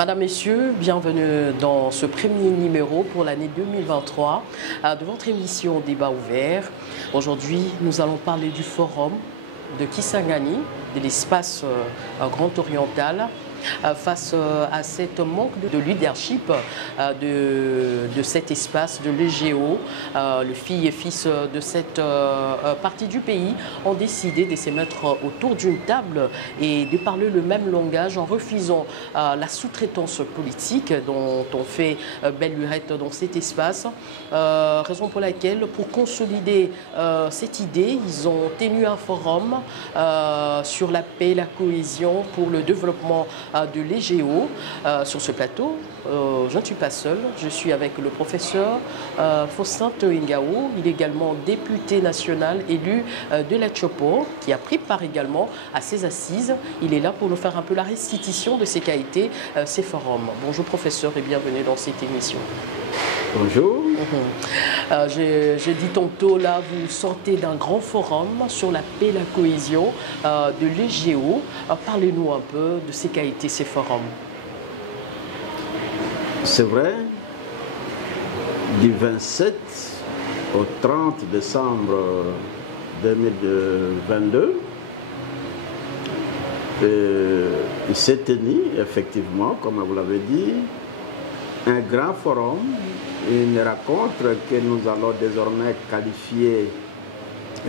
Madame, Messieurs, bienvenue dans ce premier numéro pour l'année 2023 de votre émission Débat ouvert. Aujourd'hui, nous allons parler du forum de Kisangani, de l'espace Grand Oriental, face à cet manque de leadership de cet espace, de l'EGO. Les filles et fils de cette partie du pays ont décidé de se mettre autour d'une table et de parler le même langage en refusant la sous-traitance politique dont on fait belle lurette dans cet espace. Raison pour laquelle, pour consolider cette idée, ils ont tenu un forum sur la paix et la cohésion pour le développement de l'EGO. Sur ce plateau, je ne suis pas seul, je suis avec le professeur Faustin Toingao. Il est également député national élu de la Chopo, qui a pris part également à ces assises. Il est là pour nous faire un peu la restitution de ce qu'a été ces forums. Bonjour professeur et bienvenue dans cette émission. Bonjour. J'ai dit tantôt, là, vous sortez d'un grand forum sur la paix et la cohésion de l'EGO. Parlez-nous un peu de ce qu'a été ces forums. C'est vrai, du 27 au 30 décembre 2022, il s'est tenu, effectivement, comme vous l'avez dit, un grand forum, une rencontre que nous allons désormais qualifier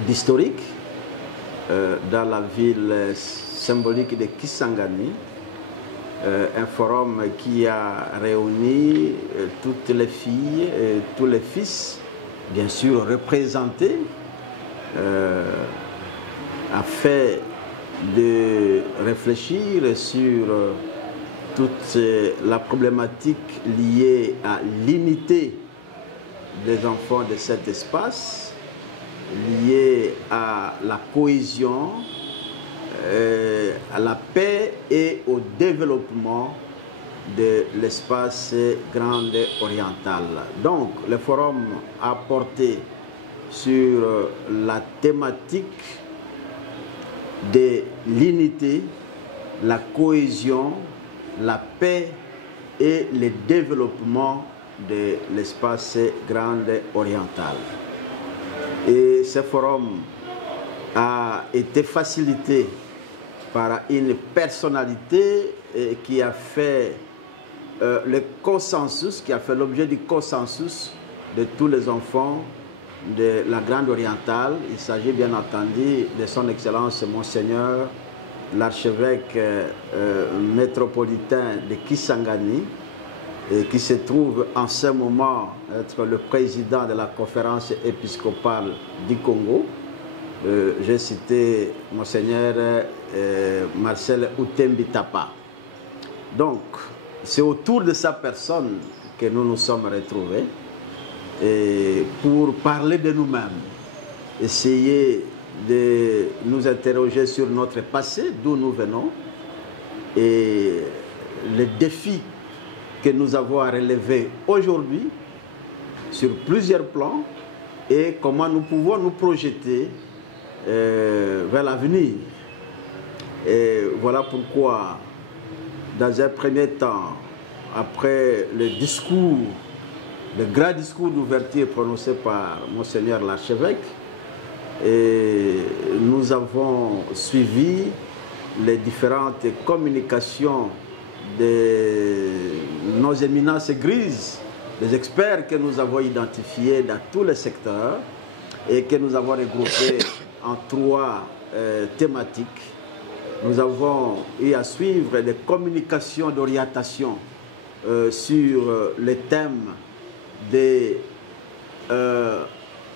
d'historique dans la ville symbolique de Kisangani. Un forum qui a réuni toutes les filles et tous les fils, bien sûr représentés, afin de réfléchir sur toute la problématique liée à l'unité des enfants de cet espace, liée à la cohésion, à la paix et au développement de l'espace Grand Oriental. Donc, le forum a porté sur la thématique de l'unité, la cohésion, la paix et le développement de l'espace Grand Oriental. Et ce forum a été facilité par une personnalité qui a fait le consensus, qui a fait l'objet du consensus de tous les enfants de la Grande Orientale. Il s'agit bien entendu de son Excellence Monseigneur, l'archevêque métropolitain de Kisangani, qui se trouve en ce moment être le président de la conférence épiscopale du Congo. J'ai cité Monseigneur Marcel Outembitapa. Donc, c'est autour de sa personne que nous nous sommes retrouvés pour parler de nous-mêmes, essayer de nous interroger sur notre passé, d'où nous venons, et les défis que nous avons à relever aujourd'hui sur plusieurs plans et comment nous pouvons nous projeter vers l'avenir. Et voilà pourquoi, dans un premier temps, après le discours, le grand discours d'ouverture prononcé par Monseigneur l'archevêque, nous avons suivi les différentes communications de nos éminences grises, des experts que nous avons identifiés dans tous les secteurs et que nous avons regroupés en trois thématiques. Nous avons eu à suivre des communications d'orientation sur le thème de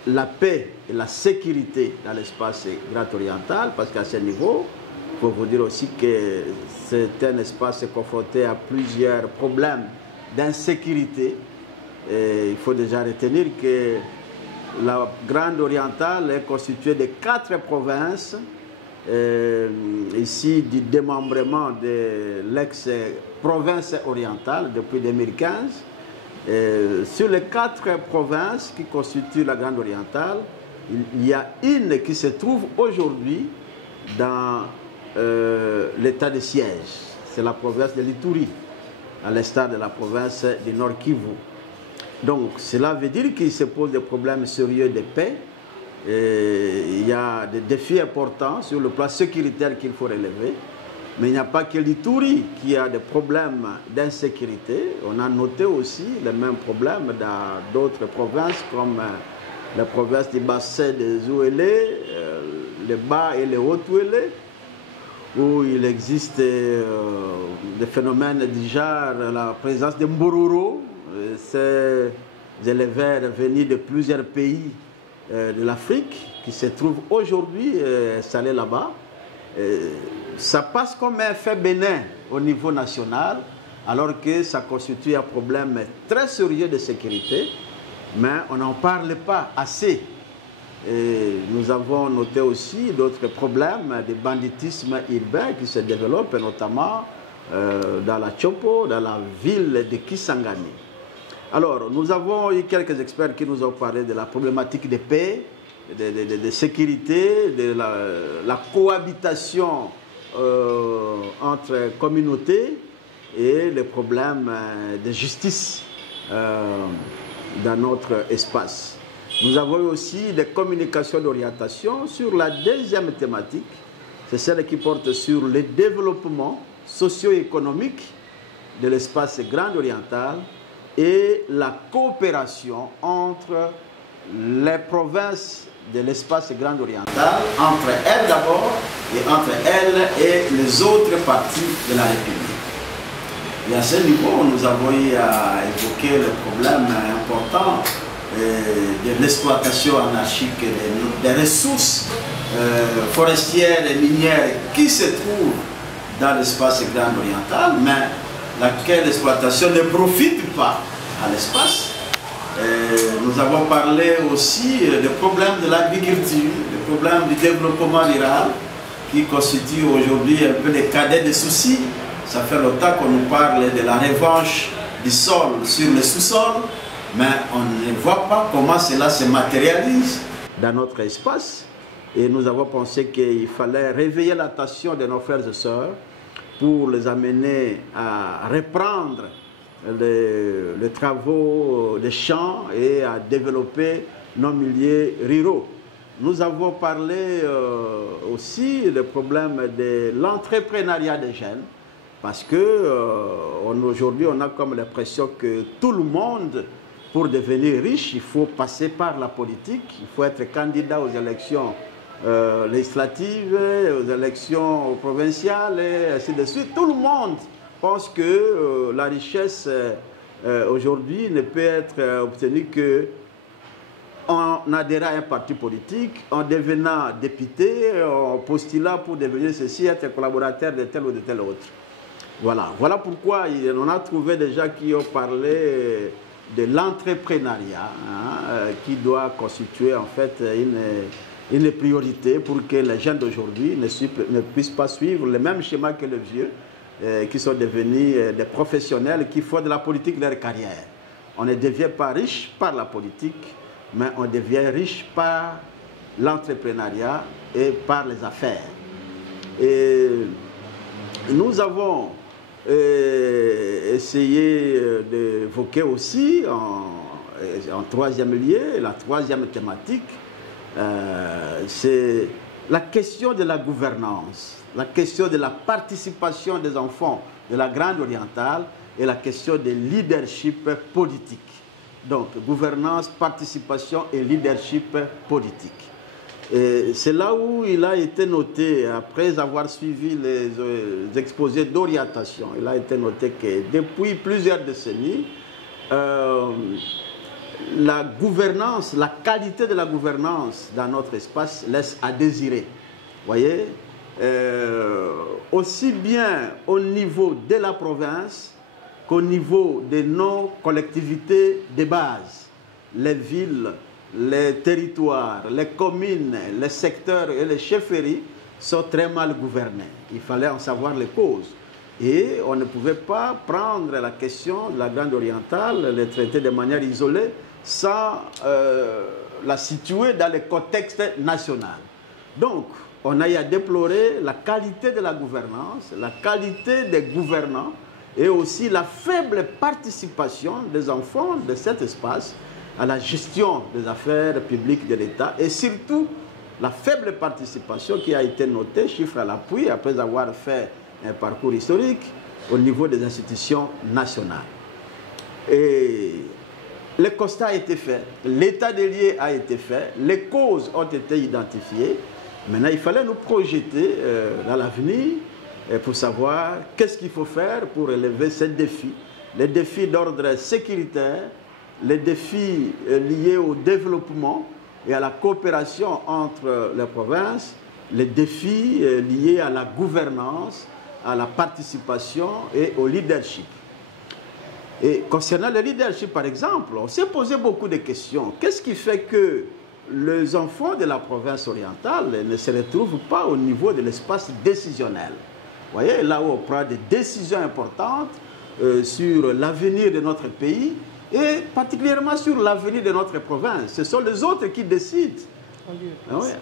la paix et la sécurité dans l'espace Grand Oriental, parce qu'à ce niveau, il faut vous dire aussi que c'est un espace confronté à plusieurs problèmes d'insécurité. Il faut déjà retenir que la Grande Orientale est constituée de 4 provinces, ici du démembrement de l'ex-province orientale depuis 2015. Sur les 4 provinces qui constituent la Grande Orientale, il y a une qui se trouve aujourd'hui dans l'état de siège. C'est la province de l'Ituri. à l'instar de la province du Nord Kivu. Donc cela veut dire qu'il se pose des problèmes sérieux de paix. Et il y a des défis importants sur le plan sécuritaire qu'il faut relever. Mais il n'y a pas que l'Ituri qui a des problèmes d'insécurité. On a noté aussi les mêmes problèmes dans d'autres provinces comme la province du bassin des Ouélé, les bas et les hauts Ouélé, où il existe des phénomènes du genre la présence de Mbororo, ces éleveurs venus de plusieurs pays de l'Afrique qui se trouvent aujourd'hui installés là-bas. Ça passe comme un fait bénin au niveau national, alors que ça constitue un problème très sérieux de sécurité, mais on n'en parle pas assez. Et nous avons noté aussi d'autres problèmes de banditisme urbain qui se développent, notamment dans la Chopo, dans la ville de Kisangani. Alors, nous avons eu quelques experts qui nous ont parlé de la problématique de paix, de sécurité, de la cohabitation entre communautés et les problèmes de justice dans notre espace. Nous avons eu aussi des communications d'orientation sur la deuxième thématique, c'est celle qui porte sur le développement socio-économique de l'espace Grand Oriental et la coopération entre les provinces de l'espace Grand Oriental, entre elles d'abord et entre elles et les autres parties de la République. Et à ce niveau, nous avons eu à évoquer le problème important de l'exploitation anarchique des ressources forestières et minières qui se trouvent dans l'espace Grand Oriental, mais laquelle exploitation ne profite pas à l'espace. Nous avons parlé aussi des problèmes de l'agriculture, des problèmes du développement rural qui constituent aujourd'hui un peu les cadets des soucis. Ça fait longtemps qu'on nous parle de la revanche du sol sur le sous-sol, mais on ne voit pas comment cela se matérialise dans notre espace. Et nous avons pensé qu'il fallait réveiller l'attention de nos frères et sœurs pour les amener à reprendre les travaux des champs et à développer nos milieux ruraux. Nous avons parlé aussi des problèmes de l'entrepreneuriat des jeunes, parce qu'aujourd'hui on a comme l'impression que tout le monde, pour devenir riche, il faut passer par la politique, il faut être candidat aux élections législatives, aux élections provinciales et ainsi de suite. Tout le monde pense que la richesse aujourd'hui ne peut être obtenue qu'en adhérant à un parti politique, en devenant député, en postulant pour devenir ceci, être collaborateur de tel ou de tel autre. Voilà pourquoi on a trouvé des gens qui ont parlé de l'entrepreneuriat, qui doit constituer en fait une priorité pour que les jeunes d'aujourd'hui ne puissent pas suivre le même schéma que les vieux, qui sont devenus des professionnels qui font de la politique leur carrière. On ne devient pas riche par la politique, mais on devient riche par l'entrepreneuriat et par les affaires. Et nous avons essayé d'évoquer aussi en troisième lieu, la troisième thématique, c'est la question de la gouvernance, la question de la participation des enfants de la Grande Orientale et la question du leadership politique. Donc, gouvernance, participation et leadership politique. C'est là où il a été noté, après avoir suivi les exposés d'orientation, il a été noté que depuis plusieurs décennies, la gouvernance, la qualité de la gouvernance dans notre espace laisse à désirer. Vous voyez, aussi bien au niveau de la province qu'au niveau de nos collectivités de base, les villes, les territoires, les communes, les secteurs et les chefferies sont très mal gouvernés. Il fallait en savoir les causes. Et on ne pouvait pas prendre la question de la Grande Orientale, les traiter de manière isolée, sans la situer dans le contexte national. Donc, on a eu à déplorer la qualité de la gouvernance, la qualité des gouvernants et aussi la faible participation des enfants de cet espace à la gestion des affaires publiques de l'État et surtout la faible participation qui a été notée, chiffre à l'appui, après avoir fait un parcours historique au niveau des institutions nationales. Et le constat a été fait, l'état des lieux a été fait, les causes ont été identifiées. Maintenant, il fallait nous projeter dans l'avenir pour savoir qu'est-ce qu'il faut faire pour relever ces défis. Les défis d'ordre sécuritaire, les défis liés au développement et à la coopération entre les provinces, les défis liés à la gouvernance, à la participation et au leadership. Et concernant le leadership, par exemple, on s'est posé beaucoup de questions. Qu'est-ce qui fait que les enfants de la province orientale ne se retrouvent pas au niveau de l'espace décisionnel? Vous voyez, là où on prend des décisions importantes sur l'avenir de notre pays et particulièrement sur l'avenir de notre province. Ce sont les autres qui décident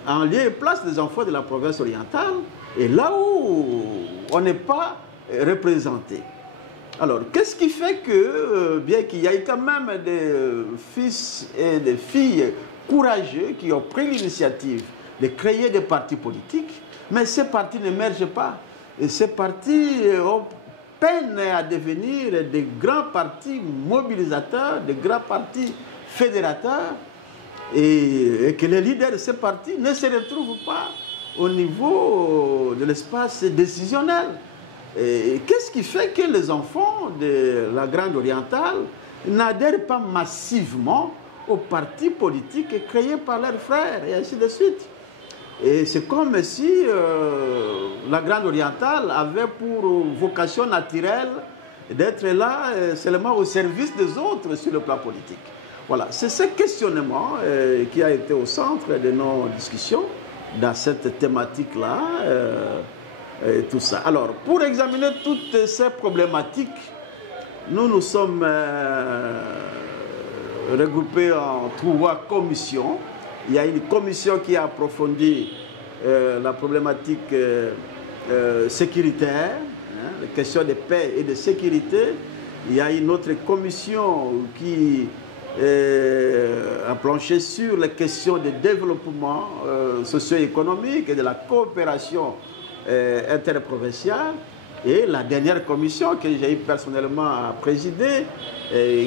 en lieu et place des enfants de la province orientale et là où on n'est pas représenté. Alors, qu'est-ce qui fait que, bien qu'il y ait quand même des fils et des filles courageux qui ont pris l'initiative de créer des partis politiques, mais ces partis n'émergent pas. Et ces partis ont peine à devenir des grands partis mobilisateurs, des grands partis fédérateurs, et que les leaders de ces partis ne se retrouvent pas au niveau de l'espace décisionnel. Qu'est-ce qui fait que les enfants de la Grande Orientale n'adhèrent pas massivement aux partis politiques créés par leurs frères et ainsi de suite? Et c'est comme si la Grande Orientale avait pour vocation naturelle d'être là seulement au service des autres sur le plan politique. Voilà, c'est ce questionnement qui a été au centre de nos discussions dans cette thématique-là. Et tout ça. Alors, pour examiner toutes ces problématiques, nous nous sommes regroupés en 3 commissions. Il y a une commission qui a approfondi la problématique sécuritaire, les questions de paix et de sécurité. Il y a une autre commission qui a planché sur les questions de développement socio-économique et de la coopération interprovinciale, et la dernière commission que j'ai eu personnellement à présider,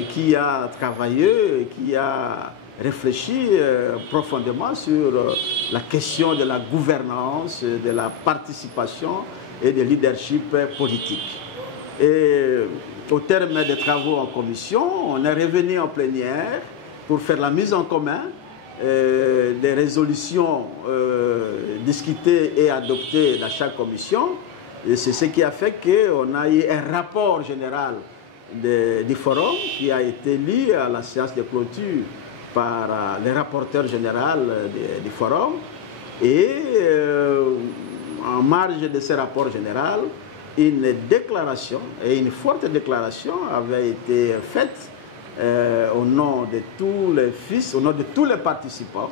qui a travaillé, qui a réfléchi profondément sur la question de la gouvernance, de la participation et du leadership politique. Et au terme des travaux en commission, on est revenu en plénière pour faire la mise en commun des résolutions discutées et adoptées dans chaque commission. Et c'est ce qui a fait qu'on a eu un rapport général du forum qui a été lu à la séance de clôture par le rapporteur général du forum. Et en marge de ce rapport général, une déclaration, et une forte déclaration avait été faite au nom de tous les fils, au nom de tous les participants.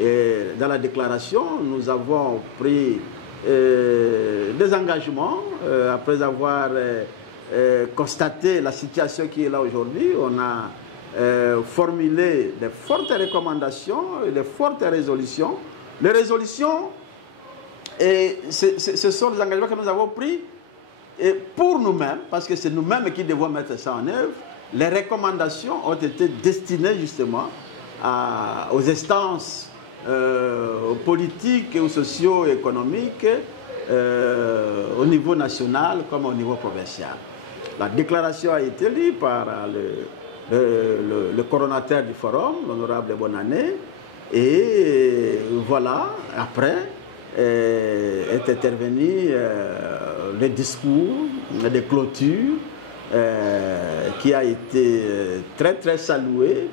Et dans la déclaration, nous avons pris des engagements après avoir constaté la situation qui est là aujourd'hui. On a formulé de fortes recommandations et de fortes résolutions. Les résolutions, ce sont des engagements que nous avons pris et pour nous-mêmes, parce que c'est nous-mêmes qui devons mettre ça en œuvre. Les recommandations ont été destinées justement aux instances politiques ou socio-économiques au niveau national comme au niveau provincial. La déclaration a été lue par le coordonnateur du forum, l'honorable Bonannée, et voilà, après est intervenu le discours de clôture qui a été très très salué,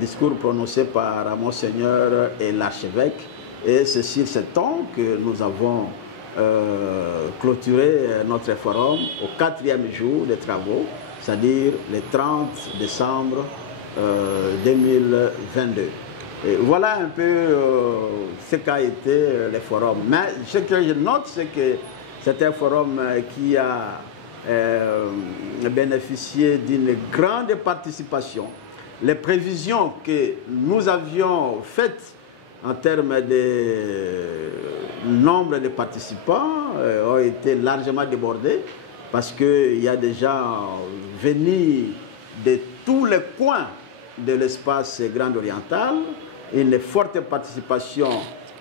discours prononcé par Monseigneur et l'archevêque, et c'est sur ce ton que nous avons clôturé notre forum au 4e jour des travaux, c'est-à-dire le 30 décembre 2022. Et voilà un peu ce qu'a été le forum. Mais ce que je note, c'est que c'est un forum qui a bénéficié d'une grande participation. Les prévisions que nous avions faites en termes de nombre de participants ont été largement débordées parce qu'il y a des gens venus de tous les coins de l'espace Grand Oriental, une forte participation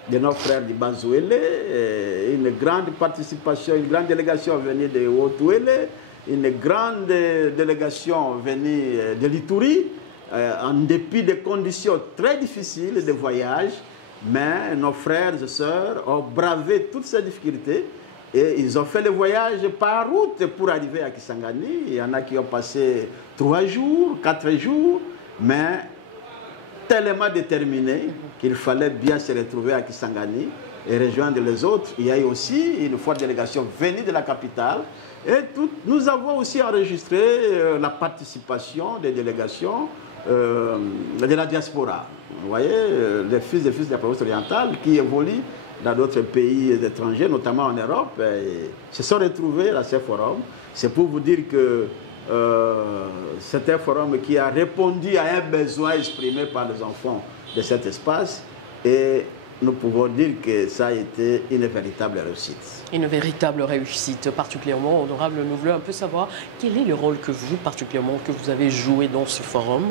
de nos frères du Bazouélé, une grande participation, une grande délégation venue de Haut-Ouélé, une grande délégation venue de l'Itourie, en dépit des conditions très difficiles de voyage, mais nos frères et sœurs ont bravé toutes ces difficultés et ils ont fait le voyage par route pour arriver à Kisangani. Il y en a qui ont passé 3 jours, 4 jours, mais tellement déterminés qu'il fallait bien se retrouver à Kisangani et rejoindre les autres. Il y a eu aussi une forte délégation venue de la capitale et nous avons aussi enregistré la participation des délégations de la diaspora. Vous voyez, les fils de la province orientale qui évoluent dans d'autres pays étrangers, notamment en Europe, se sont retrouvés à ce forum. C'est pour vous dire que c'est un forum qui a répondu à un besoin exprimé par les enfants de cet espace et nous pouvons dire que ça a été une véritable réussite. Une véritable réussite, particulièrement, honorable. Nous voulons un peu savoir quel est le rôle que vous, particulièrement, que vous avez joué dans ce forum,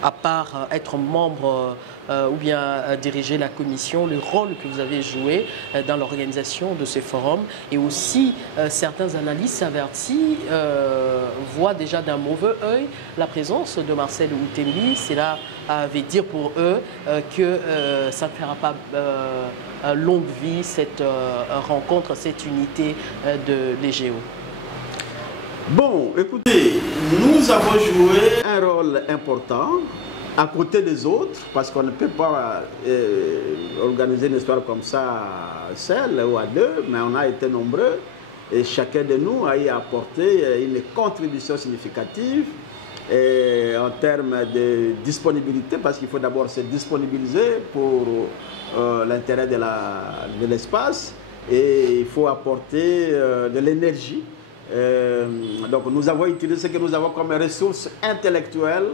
à part être membre ou bien diriger la commission, le rôle que vous avez joué dans l'organisation de ces forums. Et aussi, certains analystes avertis voient déjà d'un mauvais œil la présence de Marcel Outembi. Cela veut dire pour eux que ça ne fera pas longue vie, cette rencontre, cette unité de l'EGO. Bon, écoutez, nous avons joué un rôle important à côté des autres, parce qu'on ne peut pas organiser une histoire comme ça seul ou à deux, mais on a été nombreux et chacun de nous a y apporté une contribution significative en termes de disponibilité, parce qu'il faut d'abord se disponibiliser pour l'intérêt de l'espace et il faut apporter de l'énergie. Donc nous avons utilisé ce que nous avons comme ressources intellectuelles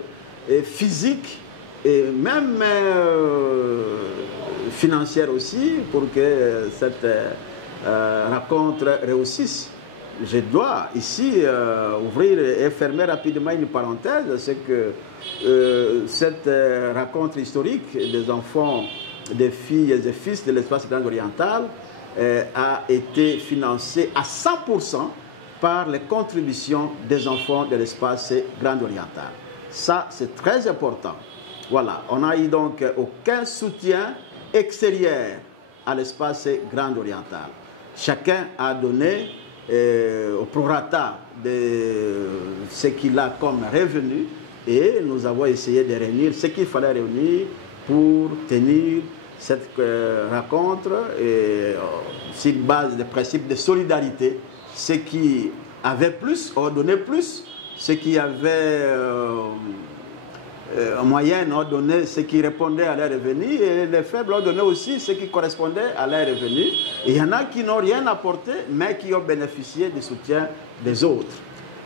et physiques et même financières aussi pour que cette rencontre réussisse. Je dois ici ouvrir et fermer rapidement une parenthèse, c'est que cette rencontre historique des enfants, des filles et des fils de l'espace Grand Oriental a été financée à 100% par les contributions des enfants de l'espace Grand Oriental. Ça, c'est très important. Voilà, on n'a eu donc aucun soutien extérieur à l'espace Grand Oriental. Chacun a donné au prorata de ce qu'il a comme revenu et nous avons essayé de réunir ce qu'il fallait réunir pour tenir cette rencontre sur base des principes de solidarité. Ceux qui avaient plus ont donné plus, ceux qui avaient en moyenne ont donné ce qui répondait à leurs revenus et les faibles ont donné aussi ce qui correspondait à leurs revenus. Et il y en a qui n'ont rien apporté mais qui ont bénéficié du soutien des autres.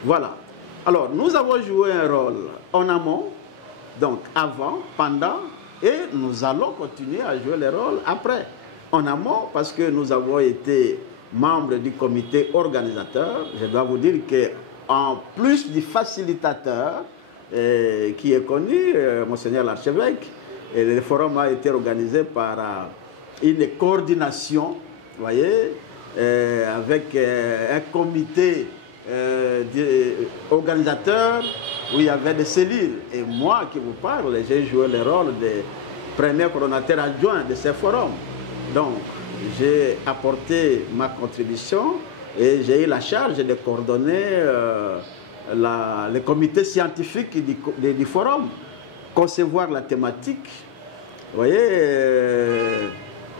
Voilà. Alors nous avons joué un rôle en amont, donc avant, pendant et nous allons continuer à jouer le rôle après. En amont parce que nous avons été membre du comité organisateur. Je dois vous dire qu'en plus du facilitateur qui est connu, Monseigneur l'archevêque, le forum a été organisé par une coordination, vous voyez, avec un comité organisateur où il y avait des cellules. Et moi qui vous parle, j'ai joué le rôle de premier coordonnateur adjoint de ce forum. Donc, j'ai apporté ma contribution et j'ai eu la charge de coordonner le comité scientifique du forum, concevoir la thématique, vous voyez,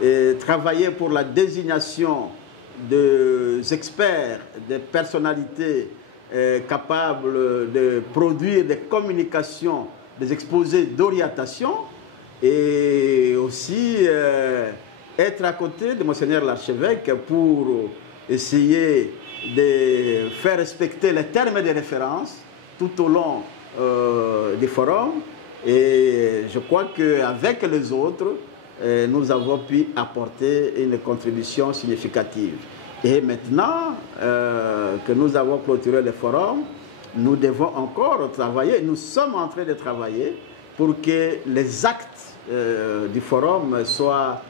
et travailler pour la désignation des experts, des personnalités capables de produire des communications, des exposés d'orientation et aussi être à côté de Monseigneur l'archevêque pour essayer de faire respecter les termes de référence tout au long du forum. Et je crois qu'avec les autres, nous avons pu apporter une contribution significative. Et maintenant que nous avons clôturé le forum, nous devons encore travailler, nous sommes en train de travailler pour que les actes du forum soient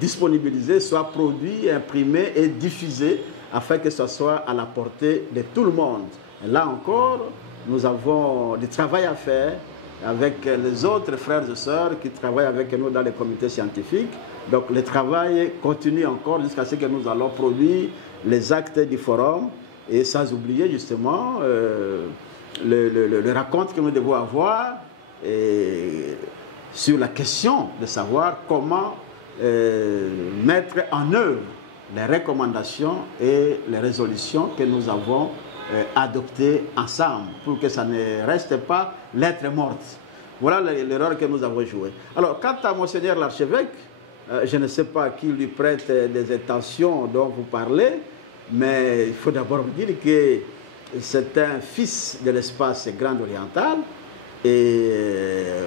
disponibilisés, soient produits, imprimés et diffusés afin que ce soit à la portée de tout le monde. Et là encore, nous avons du travail à faire avec les autres frères et sœurs qui travaillent avec nous dans les comités scientifiques. Donc le travail continue encore jusqu'à ce que nous allons produire les actes du forum et sans oublier justement le raconte que nous devons avoir sur la question de savoir comment mettre en œuvre les recommandations et les résolutions que nous avons adoptées ensemble pour que ça ne reste pas lettre morte. Voilà l'erreur que nous avons jouée. Alors, quant à Monseigneur l'archevêque, je ne sais pas qui lui prête des intentions dont vous parlez, mais il faut d'abord vous dire que c'est un fils de l'espace Grand Oriental et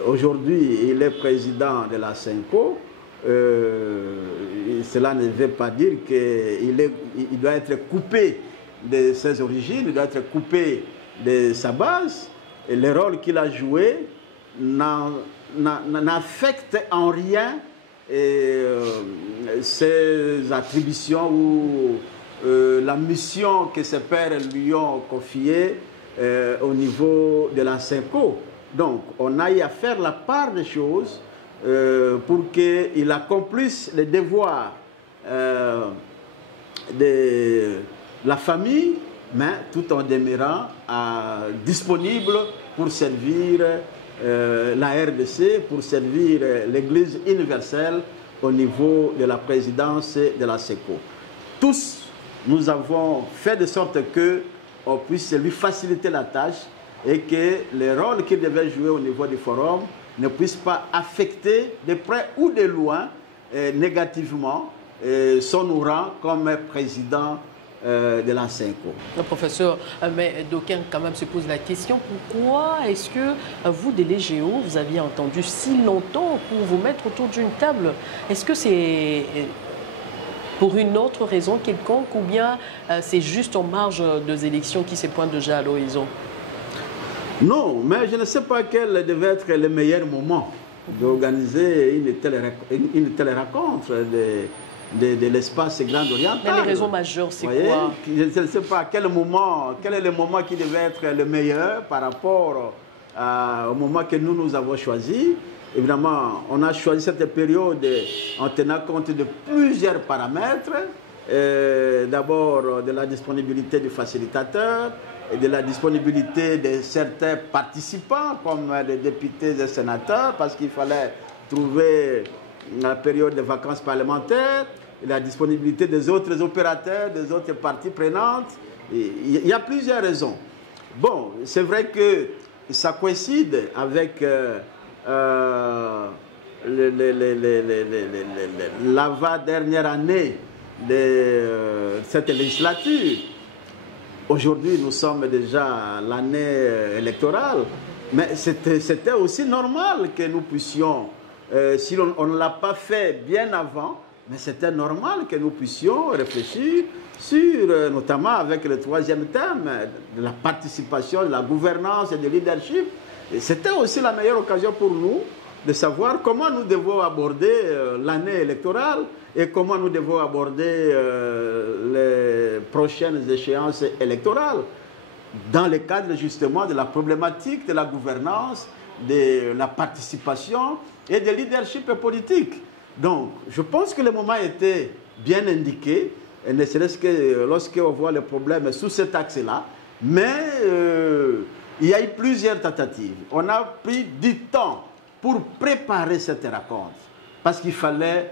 aujourd'hui il est président de la SENCO. Cela ne veut pas dire qu'il doit être coupé de ses origines, il doit être coupé de sa base. Et le rôle qu'il a joué n'affecte en rien ses attributions ou la mission que ses pères lui ont confiée au niveau de la SENCO. Donc, on a eu à faire la part des choses pour qu'il accomplisse les devoirs de la famille, mais tout en demeurant disponible pour servir la RDC, pour servir l'Église universelle au niveau de la présidence de la SECO. Tous, nous avons fait de sorte qu'on puisse lui faciliter la tâche et que le rôle qu'il devait jouer au niveau du forum ne puisse pas affecter de près ou de loin négativement son rang comme président de la SENCO. Professeur, mais d'aucuns quand même se posent la question, pourquoi est-ce que vous, des Légéo, vous aviez entendu si longtemps pour vous mettre autour d'une table? Est-ce que c'est pour une autre raison quelconque ou bien c'est juste en marge des élections qui se pointent déjà à l'horizon? Non, mais je ne sais pas quel devait être le meilleur moment d'organiser une telle rencontre de l'espace Grand Oriental. Mais les raisons majeures, c'est quoi? Je ne sais pas quel est le moment qui devait être le meilleur par rapport au moment que nous avons choisi. Évidemment, on a choisi cette période en tenant compte de plusieurs paramètres. D'abord, de la disponibilité du facilitateur, et de la disponibilité de certains participants, comme les députés et sénateurs, parce qu'il fallait trouver la période de vacances parlementaires, et la disponibilité des autres opérateurs, des autres parties prenantes. Il y a plusieurs raisons. Bon, c'est vrai que ça coïncide avec l'avant-dernière année de cette législature. Aujourd'hui, nous sommes déjà à l'année électorale, mais c'était aussi normal que nous puissions, si on ne l'a pas fait bien avant, mais c'était normal que nous puissions réfléchir sur, notamment avec le troisième thème, de la participation, de la gouvernance et du leadership. C'était aussi la meilleure occasion pour nous de savoir comment nous devons aborder l'année électorale et comment nous devons aborder les prochaines échéances électorales dans le cadre justement de la problématique de la gouvernance, de la participation et de leadership politique. Donc, je pense que le moment était bien indiqué, et ne serait-ce que lorsqu'on voit le problème sous cet axe-là, mais il y a eu plusieurs tentatives. On a pris du temps pour préparer cette rencontre, parce qu'il fallait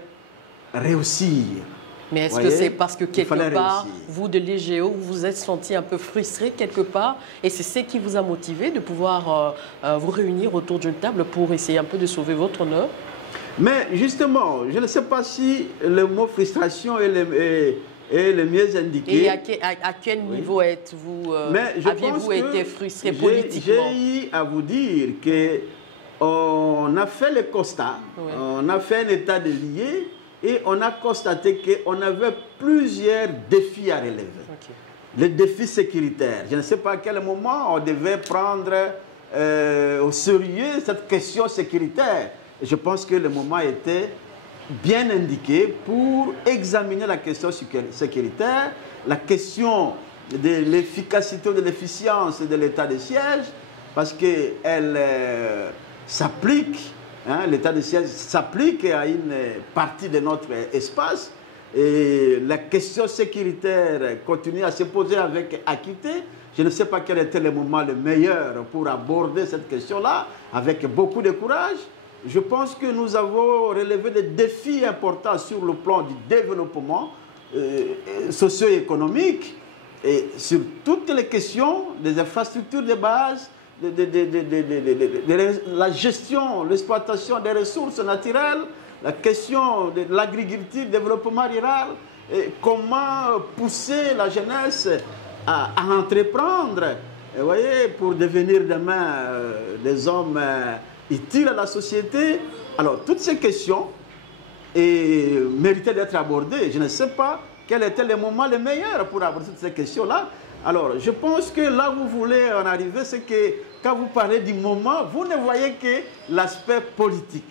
réussir. Mais est-ce que c'est parce que quelque part, vous de Légéo, vous vous êtes senti un peu frustré quelque part, et c'est ce qui vous a motivé de pouvoir vous réunir autour d'une table pour essayer un peu de sauver votre honneur? Mais justement, je ne sais pas si le mot frustration est et le mieux indiqué. Et à quel niveau êtes-vous, aviez-vous été frustré politiquement? J'ai eu à vous dire qu'on a fait le constat, on a fait un état de lieux et on a constaté qu'on avait plusieurs défis à relever. Okay. Les défis sécuritaires. Je ne sais pas à quel moment on devait prendre au sérieux cette question sécuritaire. Et je pense que le moment était bien indiqué pour examiner la question sécuritaire, la question de l'efficacité ou de l'efficience de l'état de siège, parce qu'elle s'applique, hein, l'état de siège s'applique à une partie de notre espace, et la question sécuritaire continue à se poser avec acuité. Je ne sais pas quel était le moment le meilleur pour aborder cette question-là, avec beaucoup de courage. Je pense que nous avons relevé des défis importants sur le plan du développement socio-économique et sur toutes les questions des infrastructures de base, de la gestion, l'exploitation des ressources naturelles, la question de l'agriculture, du développement rural, et comment pousser la jeunesse à entreprendre, vous voyez, pour devenir demain des hommes utiles à la société. Alors, toutes ces questions méritaient d'être abordées. Je ne sais pas quel était le moment le meilleur pour aborder toutes ces questions-là. Alors, je pense que là où vous voulez en arriver, c'est que quand vous parlez du moment, vous ne voyez que l'aspect politique.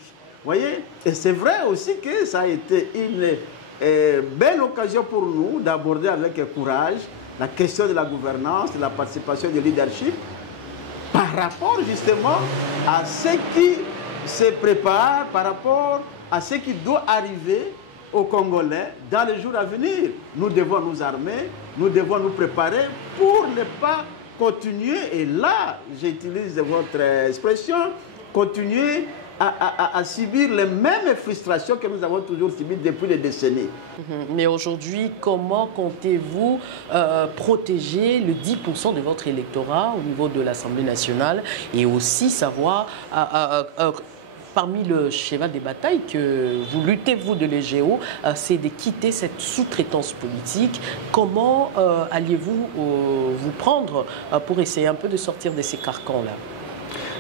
Vous voyez? Et c'est vrai aussi que ça a été une belle occasion pour nous d'aborder avec courage la question de la gouvernance, de la participation du leadership, par rapport justement à ce qui se prépare, par rapport à ce qui doit arriver aux Congolais dans les jours à venir. Nous devons nous armer, nous devons nous préparer pour ne pas continuer, et là, j'utilise votre expression, continuer à subir les mêmes frustrations que nous avons toujours subies depuis des décennies. Mais aujourd'hui, comment comptez-vous protéger le 10% de votre électorat au niveau de l'Assemblée nationale et aussi savoir, parmi le cheval des batailles que vous luttez, vous, de l'EGO, c'est de quitter cette sous-traitance politique. Comment alliez-vous vous prendre pour essayer un peu de sortir de ces carcans-là?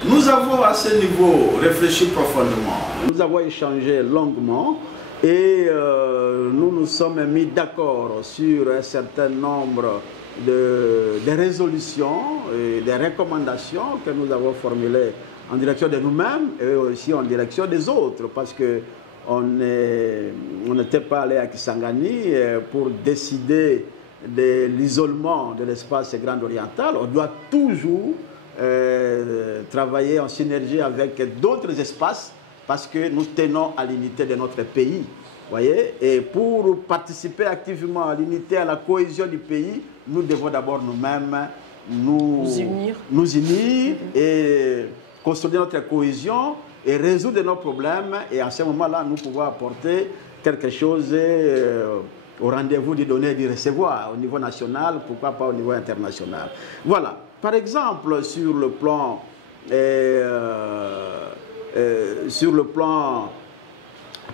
Nous avons à ce niveau réfléchi profondément. Nous avons échangé longuement et nous nous sommes mis d'accord sur un certain nombre de résolutions et de recommandations que nous avons formulées en direction de nous-mêmes et aussi en direction des autres, parce qu'on n'était pas allé à Kisangani pour décider de l'isolement de l'espace Grand Oriental. On doit toujours travailler en synergie avec d'autres espaces parce que nous tenons à l'unité de notre pays. Voyez? Et pour participer activement à l'unité, à la cohésion du pays, nous devons d'abord nous-mêmes nous unir et construire notre cohésion et résoudre nos problèmes. Et à ce moment-là, nous pouvons apporter quelque chose au rendez-vous du donner et du recevoir au niveau national, pourquoi pas au niveau international. Voilà. Par exemple, sur le plan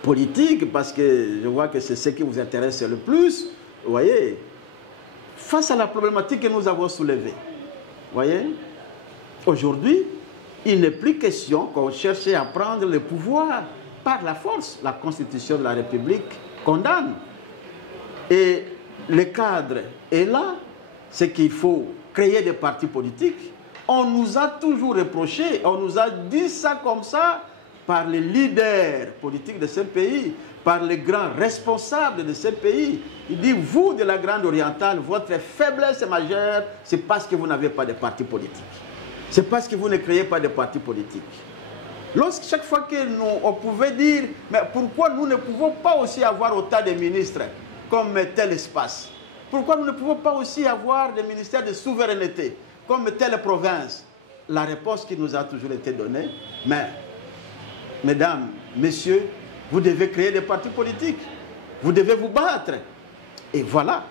politique, parce que je vois que c'est ce qui vous intéresse le plus, vous voyez, face à la problématique que nous avons soulevée, vous voyez, aujourd'hui, il n'est plus question qu'on cherche à prendre le pouvoir par la force. La Constitution de la République condamne. Et le cadre est là, c'est qu'il faut créer des partis politiques. On nous a toujours reproché, on nous a dit ça comme ça par les leaders politiques de ce pays, par les grands responsables de ce pays. Il dit, vous de la Grande Orientale, votre faiblesse majeure, c'est parce que vous n'avez pas de parti politique. C'est parce que vous ne créez pas de parti politique. Chaque fois que on pouvait dire, mais pourquoi nous ne pouvons pas aussi avoir autant de ministres comme tel espace? Pourquoi nous ne pouvons pas aussi avoir des ministères de souveraineté comme telle province? La réponse qui nous a toujours été donnée, mais, mesdames, messieurs, vous devez créer des partis politiques. Vous devez vous battre. Et voilà.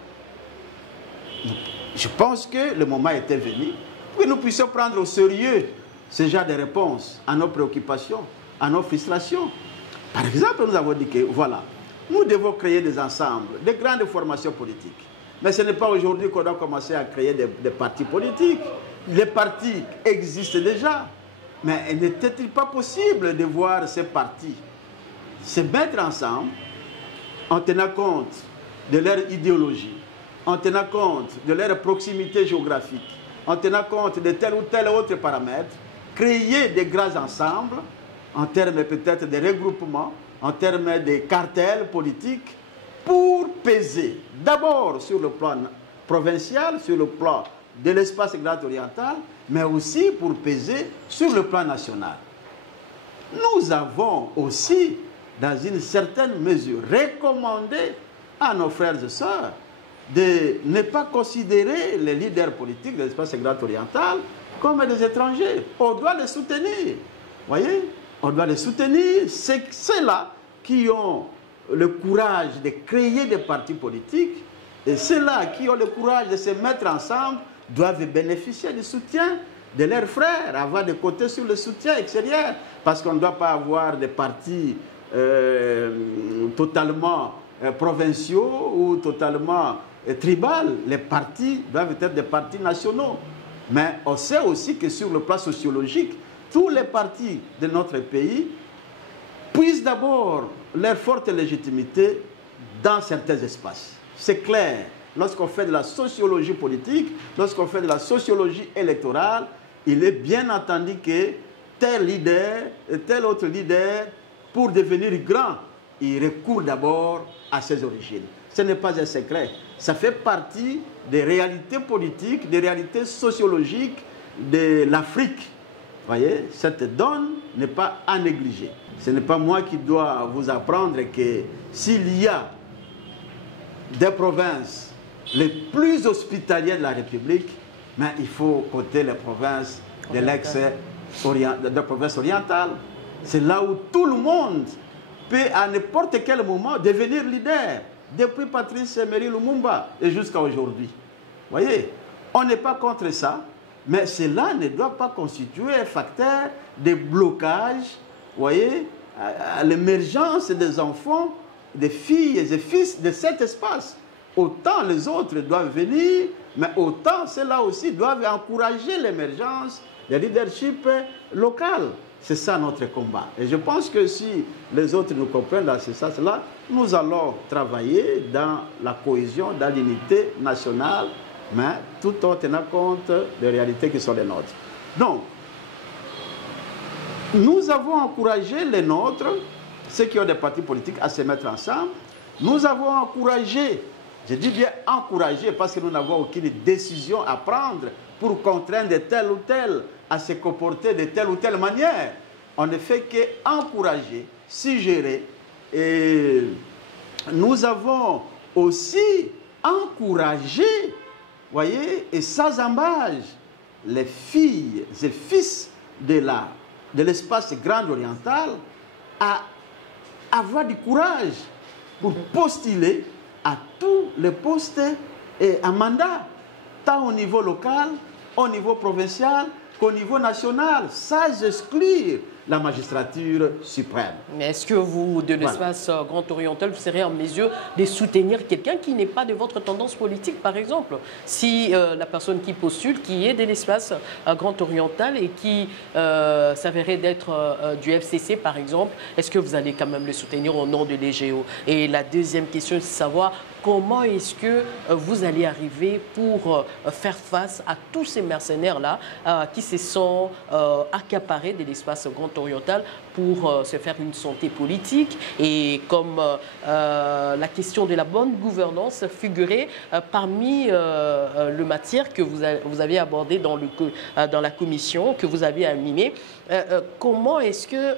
Je pense que le moment était venu pour que nous puissions prendre au sérieux ce genre de réponses à nos préoccupations, à nos frustrations. Par exemple, nous avons dit que, voilà, Nous devons créer des ensembles, des grandes formations politiques. Mais ce n'est pas aujourd'hui qu'on doit commencer à créer des partis politiques. Les partis existent déjà. Mais n'était-il pas possible de voir ces partis se mettre ensemble en tenant compte de leur idéologie, en tenant compte de leur proximité géographique, en tenant compte de tel ou tel autre paramètre, créer des grands ensembles en termes peut-être de regroupements, en termes de cartels politiques, pour peser d'abord sur le plan provincial, sur le plan de l'espace grand oriental, mais aussi pour peser sur le plan national. Nous avons aussi, dans une certaine mesure, recommandé à nos frères et sœurs de ne pas considérer les leaders politiques de l'espace grand oriental comme des étrangers. On doit les soutenir. Voyez, on doit les soutenir. C'est ceux-là qui ont le courage de créer des partis politiques, et ceux-là qui ont le courage de se mettre ensemble doivent bénéficier du soutien de leurs frères, avoir des côtés sur le soutien extérieur, parce qu'on ne doit pas avoir des partis totalement provinciaux ou totalement tribaux. Les partis doivent être des partis nationaux. Mais on sait aussi que sur le plan sociologique, tous les partis de notre pays puisent d'abord leur forte légitimité dans certains espaces. C'est clair. Lorsqu'on fait de la sociologie politique, lorsqu'on fait de la sociologie électorale, il est bien entendu que tel leader et tel autre leader, pour devenir grand, il recourt d'abord à ses origines. Ce n'est pas un secret. Ça fait partie des réalités politiques, des réalités sociologiques de l'Afrique. Vous voyez, cette donne n'est pas à négliger. Ce n'est pas moi qui dois vous apprendre que s'il y a des provinces les plus hospitalières de la République, mais il faut compter les provinces de provinces orientales. C'est là où tout le monde peut à n'importe quel moment devenir leader, depuis Patrice Emery Lumumba et jusqu'à aujourd'hui. Vous voyez, on n'est pas contre ça, mais cela ne doit pas constituer un facteur de blocage, vous voyez, à l'émergence des enfants, des filles et des fils de cet espace. Autant les autres doivent venir, mais autant ceux-là aussi doivent encourager l'émergence des leaderships locaux. C'est ça notre combat. Et je pense que si les autres nous comprennent dans ce sens-là, nous allons travailler dans la cohésion, dans l'unité nationale, mais tout en tenant compte des réalités qui sont les nôtres. Donc, nous avons encouragé les nôtres, ceux qui ont des partis politiques, à se mettre ensemble. Nous avons encouragé, je dis bien encouragé, parce que nous n'avons aucune décision à prendre pour contraindre tel ou tel à se comporter de telle ou telle manière. On ne fait qu'encourager, suggérer. Et nous avons aussi encouragé, voyez, et sans embâche, les filles et fils de l'espace grand oriental à avoir du courage pour postuler à tous les postes et à mandat, tant au niveau local, au niveau provincial, qu'au niveau national, sans exclure la magistrature suprême. Mais est-ce que vous, de l'espace grand oriental, vous serez en mesure de soutenir quelqu'un qui n'est pas de votre tendance politique, par exemple? Si la personne qui postule, qui est de l'espace grand oriental et qui s'avérait d'être du FCC, par exemple, est-ce que vous allez quand même le soutenir au nom de l'EGO? Et la deuxième question, c'est de savoir comment est-ce que vous allez arriver pour faire face à tous ces mercenaires-là qui se sont accaparés de l'espace grand oriental pour se faire une santé politique, et comme la question de la bonne gouvernance figurait parmi le matière que vous avez abordé dans la commission que vous avez animée. Comment est-ce que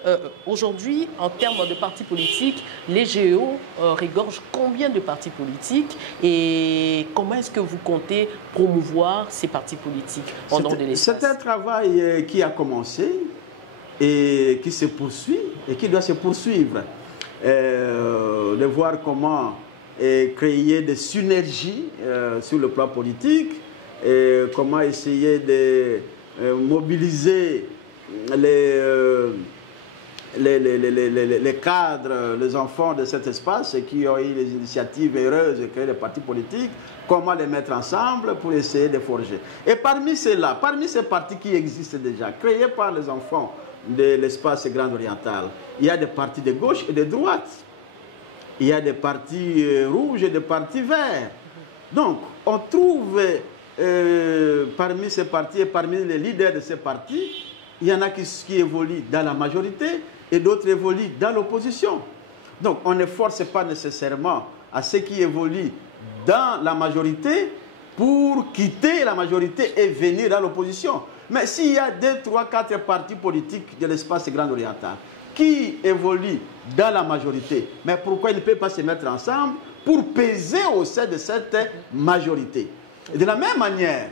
aujourd'hui, en termes de partis politiques, l'EGO regorge combien de partis politiques, et comment est-ce que vous comptez promouvoir ces partis politiques en nom de l'espace? C'est un travail qui a commencé et qui se poursuit et qui doit se poursuivre. De voir comment créer des synergies sur le plan politique, et comment essayer de mobiliser les cadres, les enfants de cet espace qui ont eu les initiatives heureuses de créer des partis politiques, comment les mettre ensemble pour essayer de forger. Et parmi ceux-là, parmi ces partis qui existent déjà, créés par les enfants de l'espace Grand Oriental, il y a des partis de gauche et de droite. Il y a des partis rouges et des partis verts. Donc, on trouve parmi ces partis et parmi les leaders de ces partis, il y en a qui évoluent dans la majorité et d'autres évoluent dans l'opposition. Donc, on ne force pas nécessairement à ceux qui évoluent dans la majorité pour quitter la majorité et venir dans l'opposition. Mais s'il y a 2, 3, 4 partis politiques de l'espace Grand Oriental qui évoluent dans la majorité, mais pourquoi ils ne peuvent pas se mettre ensemble pour peser au sein de cette majorité? Et de la même manière,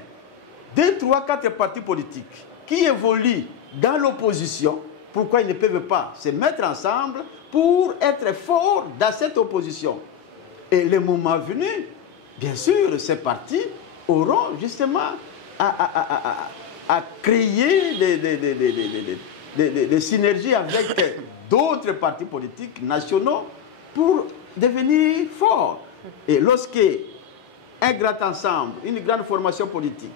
2, 3, 4 partis politiques qui évoluent dans l'opposition, pourquoi ils ne peuvent pas se mettre ensemble pour être forts dans cette opposition? Et le moment venu, bien sûr, ces partis auront justement à créer des synergies avec d'autres partis politiques nationaux pour devenir forts. Et lorsque un grand ensemble, une grande formation politique,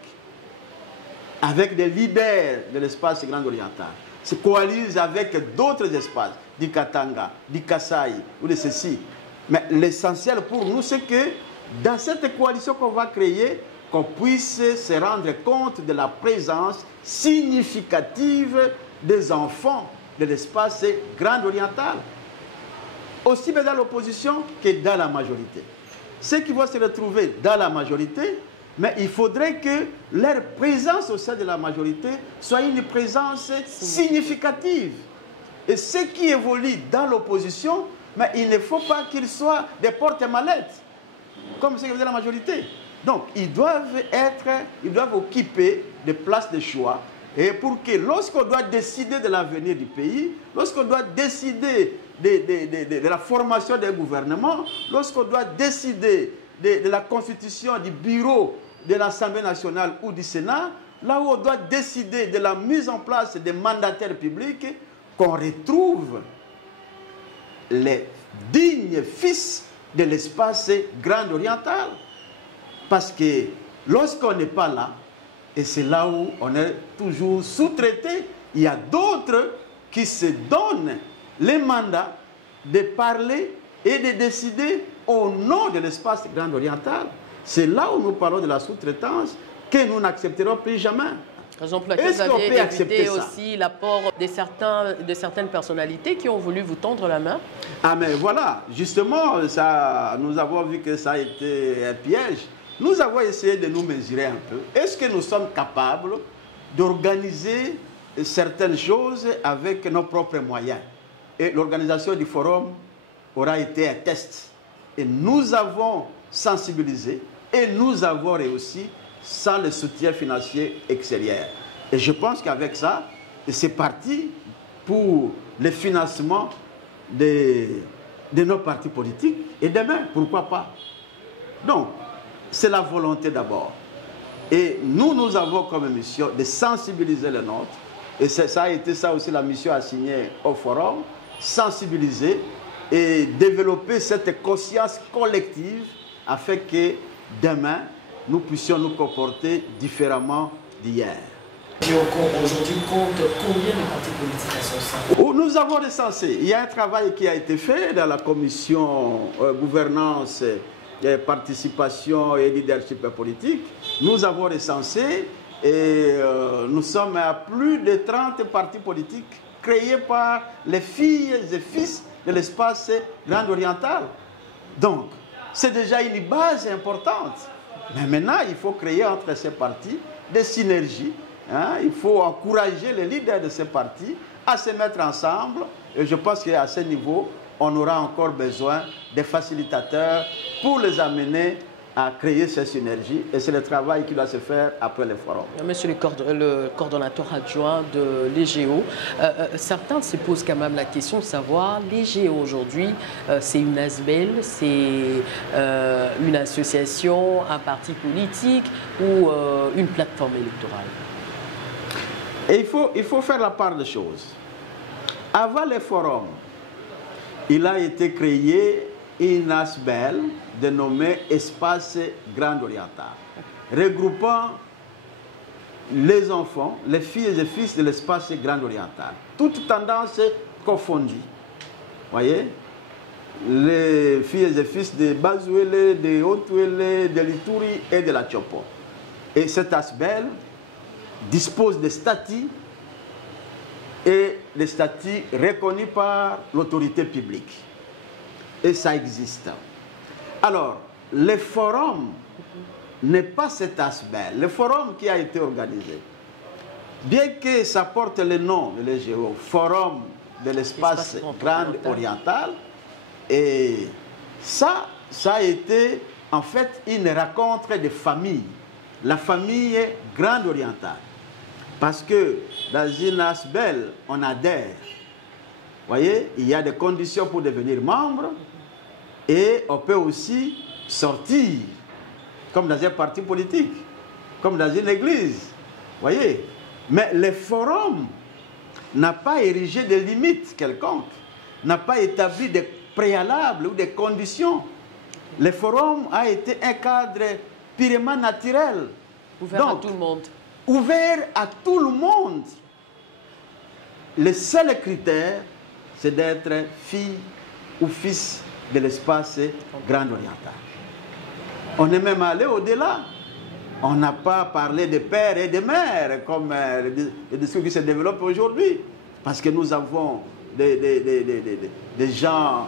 avec des leaders de l'espace Grand Oriental, se coalise avec d'autres espaces, du Katanga, du Kasaï ou de ceci. Mais l'essentiel pour nous, c'est que dans cette coalition qu'on va créer, qu'on puisse se rendre compte de la présence significative des enfants de l'espace Grand Oriental, aussi bien dans l'opposition que dans la majorité. Ceux qui vont se retrouver dans la majorité, mais il faudrait que leur présence au sein de la majorité soit une présence significative. Et ceux qui évoluent dans l'opposition, mais il ne faut pas qu'ils soient des porte-mallettes, comme ceux qui sont dans la majorité. Donc, ils doivent occuper des places de choix, et pour que lorsqu'on doit décider de l'avenir du pays, lorsqu'on doit décider de la formation d'un gouvernement, lorsqu'on doit décider de la constitution du bureau de l'Assemblée nationale ou du Sénat, là où on doit décider de la mise en place des mandataires publics, qu'on retrouve les dignes fils de l'espace Grand Oriental. Parce que lorsqu'on n'est pas là, et c'est là où on est toujours sous-traité, il y a d'autres qui se donnent les mandats de parler et de décider au nom de l'espace Grand Oriental. C'est là où nous parlons de la sous-traitance que nous n'accepterons plus jamais. Raison pour laquelle vous avez évité aussi l'apport de certaines personnalités qui ont voulu vous tendre la main. Ah mais voilà, justement, ça, nous avons vu que ça a été un piège. Nous avons essayé de nous mesurer un peu. Est-ce que nous sommes capables d'organiser certaines choses avec nos propres moyens? Et l'organisation du forum aura été un test. Et nous avons sensibilisé et nous avons réussi sans le soutien financier extérieur. Et je pense qu'avec ça, c'est parti pour le financement de nos partis politiques. Et demain, pourquoi pas? Donc, c'est la volonté d'abord. Et nous avons comme mission de sensibiliser les nôtres. Et ça a été ça aussi la mission assignée au forum. Sensibiliser et développer cette conscience collective afin que demain, nous puissions nous comporter différemment d'hier. Aujourd'hui, compte combien de partis politiques à son sein? Nous avons recensé. Il y a un travail qui a été fait dans la commission gouvernance, participation et leadership politique. Nous avons recensé et nous sommes à plus de 30 partis politiques créés par les filles et fils de l'espace Grand Oriental. Donc, c'est déjà une base importante. Mais maintenant, il faut créer entre ces partis des synergies. Hein? Il faut encourager les leaders de ces partis à se mettre ensemble. Et je pense qu'à ce niveau, on aura encore besoin des facilitateurs pour les amener à créer ces synergies. Et c'est le travail qui doit se faire après le forum. Monsieur le coordonnateur adjoint de l'EGO, certains se posent quand même la question de savoir, l'EGO aujourd'hui, c'est une ASBEL, c'est une association, un parti politique ou une plateforme électorale? Et il faut faire la part des choses. Avant les forums, il a été créé une ASBEL dénommée Espace Grand Oriental, regroupant les enfants, les filles et fils de l'espace Grand Oriental, toutes tendances confondues. Voyez, les filles et fils de Bazouele, de Haut-Ouele, de l'Ituri et de la Tchopo. Et cet ASBEL dispose de statuts et des statuts reconnus par l'autorité publique. Et ça existe. Alors, le forum n'est pas cet ASBEL. Le forum qui a été organisé, bien que ça porte le nom de l'EGO, Forum de l'espace Grand Oriental, et ça a été en fait une rencontre de famille, la famille Grand Orientale. Parce que dans une ASBEL, on adhère. Vous voyez, il y a des conditions pour devenir membre et on peut aussi sortir, comme dans un parti politique, comme dans une église. Vous voyez, mais le forum n'a pas érigé de limites quelconques, n'a pas établi des préalables ou des conditions. Le forum a été un cadre purement naturel. Ouvert à tout le monde. Ouvert à tout le monde. Le seul critère, c'est d'être fille ou fils de l'espace Grand Oriental. On est même allé au-delà. On n'a pas parlé de pères et de mères comme le discours qui se développe aujourd'hui. Parce que nous avons des gens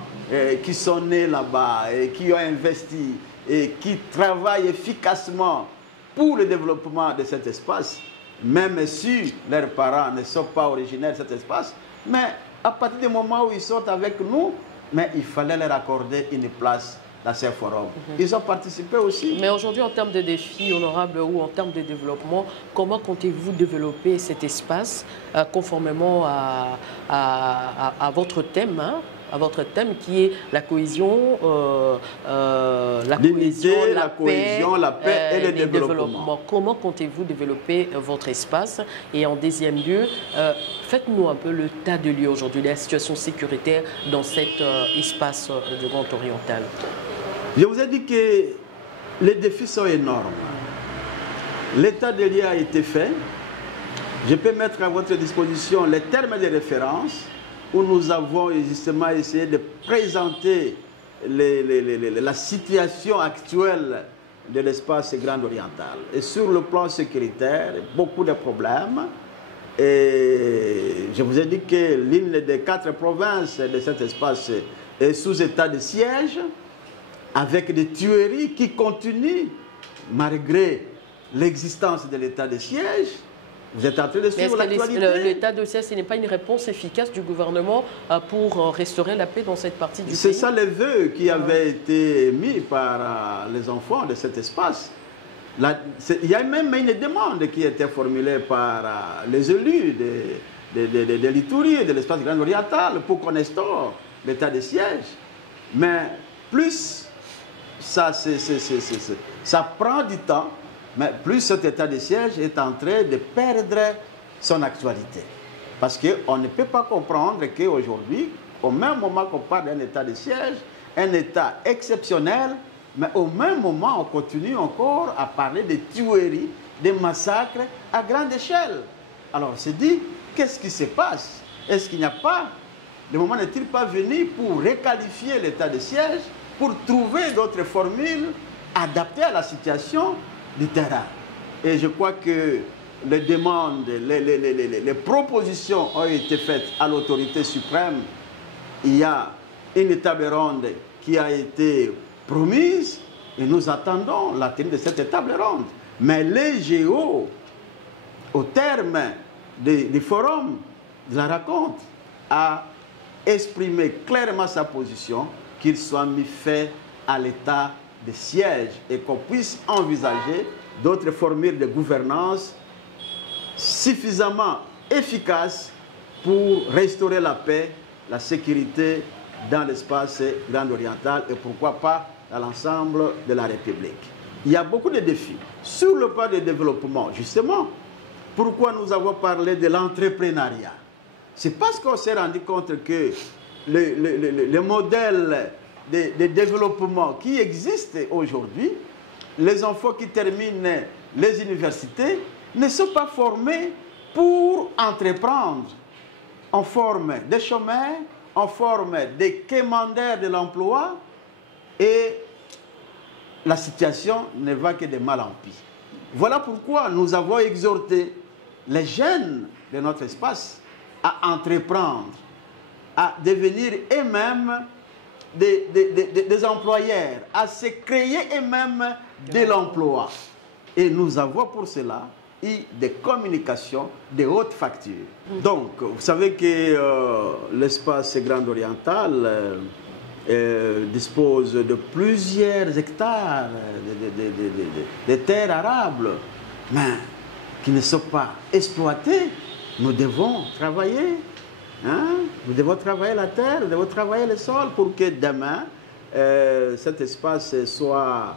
qui sont nés là-bas et qui ont investi et qui travaillent efficacement pour le développement de cet espace, même si leurs parents ne sont pas originaires de cet espace. Mais à partir du moment où ils sont avec nous, mais il fallait leur accorder une place dans ces forums. Ils ont participé aussi. Mais aujourd'hui, en termes de défis honorables ou en termes de développement, comment comptez-vous développer cet espace conformément à votre thème, hein, à votre thème qui est la cohésion, la paix et le développement. Comment comptez-vous développer votre espace? Et en deuxième lieu, faites-nous un peu le tas de lieux aujourd'hui, la situation sécuritaire dans cet espace du Grand Oriental. Je vous ai dit que les défis sont énormes. L'état des lieux a été fait. Je peux mettre à votre disposition les termes de référence où nous avons justement essayé de présenter la situation actuelle de l'espace Grand Oriental. Et sur le plan sécuritaire, beaucoup de problèmes. Et je vous ai dit que l'une des 4 provinces de cet espace est sous état de siège, avec des tueries qui continuent malgré l'existence de l'état de siège. Vous êtes en train de suivre l'actualité. L'état de siège, ce n'est pas une réponse efficace du gouvernement pour restaurer la paix dans cette partie du pays? C'est ça les vœux qui avaient été émis par les enfants de cet espace. Il y a même une demande qui a été formulée par les élus de l'Ituri et de l'espace Grand Oriental pour qu'on instaure l'état de siège. Mais plus ça prend du temps, mais plus cet état de siège est en train de perdre son actualité. Parce qu'on ne peut pas comprendre qu'aujourd'hui, au même moment qu'on parle d'un état de siège, un état exceptionnel, mais au même moment, on continue encore à parler de tueries, de massacres à grande échelle. Alors on se dit, qu'est-ce qui se passe? Est-ce qu'il n'y a pas, le moment n'est-il pas venu pour requalifier l'état de siège, pour trouver d'autres formules adaptées à la situation du terrain? Et je crois que les demandes, les propositions ont été faites à l'autorité suprême. Il y a une table ronde qui a été promise et nous attendons la tenue de cette table ronde. Mais l'EGO, au terme du forum de la rencontre, a exprimé clairement sa position qu'il soit mis fin à l'état de siège et qu'on puisse envisager d'autres formules de gouvernance suffisamment efficaces pour restaurer la paix, la sécurité dans l'espace Grand Oriental et pourquoi pas dans l'ensemble de la République. Il y a beaucoup de défis. Sur le plan du développement, justement, pourquoi nous avons parlé de l'entrepreneuriat? C'est parce qu'on s'est rendu compte que le modèle de développement qui existe aujourd'hui, les enfants qui terminent les universités ne sont pas formés pour entreprendre. On forme des chômeurs, on forme des quémandeurs de l'emploi et la situation ne va que de mal en pis. Voilà pourquoi nous avons exhorté les jeunes de notre espace à entreprendre, à devenir eux-mêmes des employeurs, à se créer eux-mêmes de l'emploi. Et nous avons pour cela eu des communications de haute facture. Donc, vous savez que l'espace Grand Oriental dispose de plusieurs hectares de terres arables, mais qui ne sont pas exploitées. Nous devons travailler. Nous devons travailler la terre, nous devons travailler le sol pour que demain, cet espace soit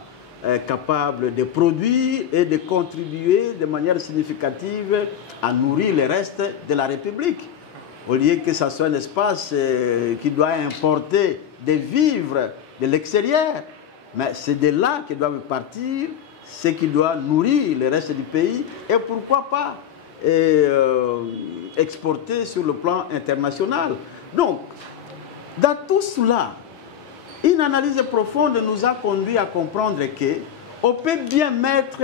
capable de produire et de contribuer de manière significative à nourrir le reste de la République. Au lieu que ce soit un espace qui doit importer des vivres de l'extérieur, mais c'est de là que doivent partir ce qui doit nourrir le reste du pays et pourquoi pas exporter sur le plan international. Donc, dans tout cela, une analyse profonde nous a conduit à comprendre qu'on peut bien mettre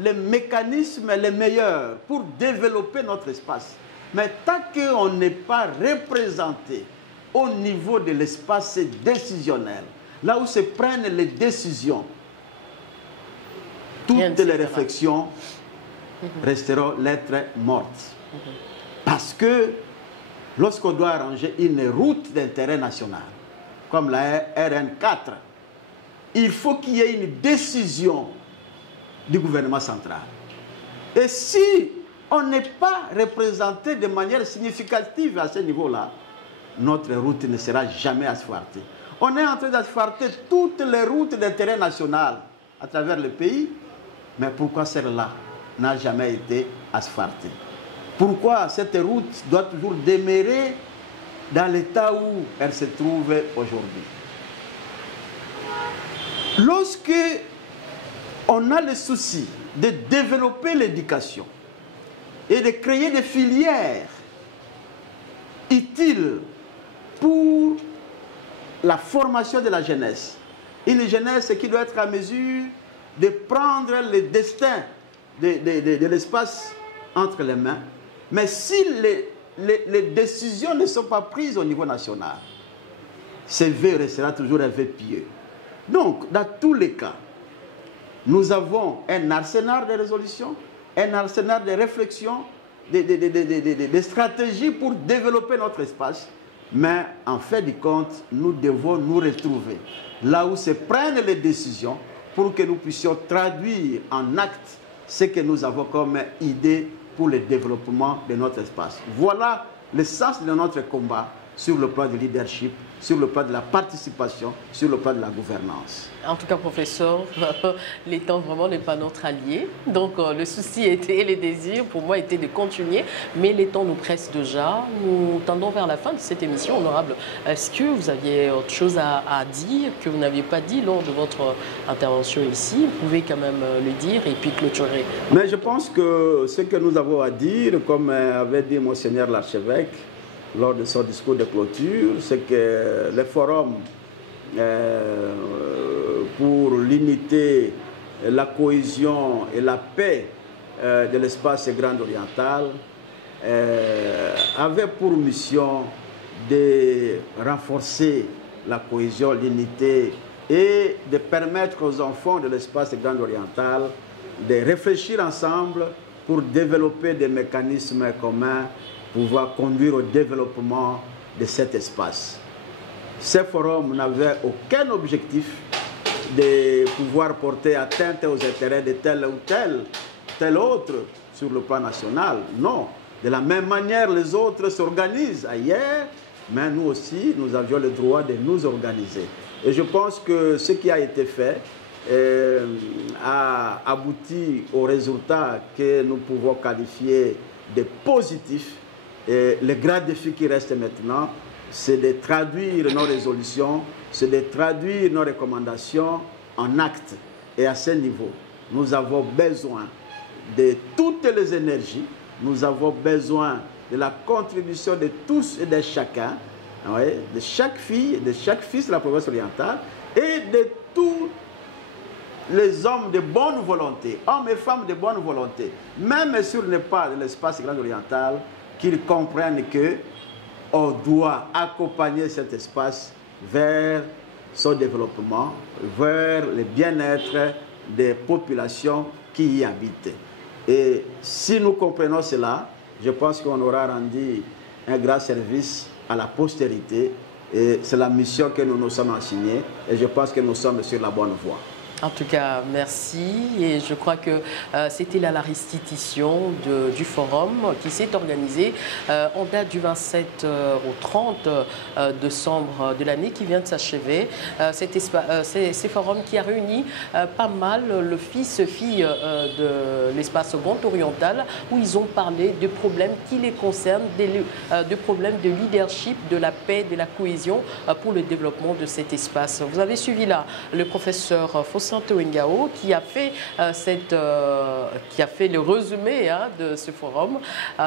les mécanismes les meilleurs pour développer notre espace. Mais tant qu'on n'est pas représenté au niveau de l'espace décisionnel, là où se prennent les décisions, toutes les réflexions resteront lettres mortes. Parce que lorsqu'on doit arranger une route d'intérêt national, comme la RN4, il faut qu'il y ait une décision du gouvernement central. Et si on n'est pas représenté de manière significative à ce niveau-là, notre route ne sera jamais asphaltée. On est en train d'asphalter toutes les routes d'intérêt national à travers le pays, mais pourquoi celle-là n'a jamais été asphaltée? Pourquoi cette route doit toujours demeurer dans l'état où elle se trouve aujourd'hui? Lorsque on a le souci de développer l'éducation et de créer des filières utiles pour la formation de la jeunesse, une jeunesse qui doit être à mesure de prendre le destin de l'espace entre les mains, mais si les décisions ne sont pas prises au niveau national, ce vœu restera toujours un vœu pieux. Donc, dans tous les cas, nous avons un arsenal de résolutions, un arsenal de réflexions, de stratégies pour développer notre espace. Mais en fait du compte, nous devons nous retrouver là où se prennent les décisions pour que nous puissions traduire en actes ce que nous avons comme idée pour le développement de notre espace. Voilà le sens de notre combat sur le plan du leadership, sur le plan de la participation, sur le plan de la gouvernance. En tout cas, professeur, le temps vraiment n'est pas notre allié. Donc, le souci était, les désirs, pour moi, étaient de continuer. Mais les temps nous pressent déjà. Nous tendons vers la fin de cette émission, honorable. Est-ce que vous aviez autre chose à dire que vous n'aviez pas dit lors de votre intervention ici? Vous pouvez quand même le dire et puis clôturer. Mais je pense que ce que nous avons à dire, comme avait dit Monseigneur l'archevêque lors de son discours de clôture, c'est que le forum pour l'unité, la cohésion et la paix de l'espace Grand Oriental avait pour mission de renforcer la cohésion, l'unité et de permettre aux enfants de l'espace Grand Oriental de réfléchir ensemble pour développer des mécanismes communs pour pouvoir conduire au développement de cet espace. Ce forum n'avait aucun objectif de pouvoir porter atteinte aux intérêts de tel ou tel autre sur le plan national. Non. De la même manière, les autres s'organisent ailleurs, mais nous aussi, nous avions le droit de nous organiser. Et je pense que ce qui a été fait a abouti aux résultats que nous pouvons qualifier de positifs. Et le grand défi qui reste maintenant, c'est de traduire nos résolutions, c'est de traduire nos recommandations en actes. Et à ce niveau, nous avons besoin de toutes les énergies, nous avons besoin de la contribution de tous et de chacun, de chaque fille, de chaque fils de la province orientale et de tous les hommes de bonne volonté, hommes et femmes de bonne volonté, même sur le pas de l'espace grand oriental, qu'ils comprennent que on doit accompagner cet espace vers son développement, vers le bien-être des populations qui y habitent. Et si nous comprenons cela, je pense qu'on aura rendu un grand service à la postérité. Et c'est la mission que nous nous sommes assignés. Et je pense que nous sommes sur la bonne voie. En tout cas, merci. Et je crois que c'était la restitution du forum qui s'est organisé en date du 27 au 30 décembre de l'année qui vient de s'achever. C'est forum qui a réuni pas mal le fils-filles de l'espace grand oriental où ils ont parlé de problèmes qui les concernent, de problèmes de leadership, de la paix, de la cohésion pour le développement de cet espace. Vous avez suivi là le professeur Fossin Ngao qui a fait le résumé de ce forum.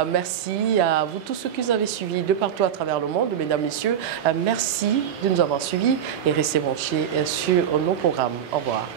Merci à vous tous ceux qui nous avez suivis de partout à travers le monde. Mesdames, Messieurs, merci de nous avoir suivis et restez branchés sur nos programmes. Au revoir.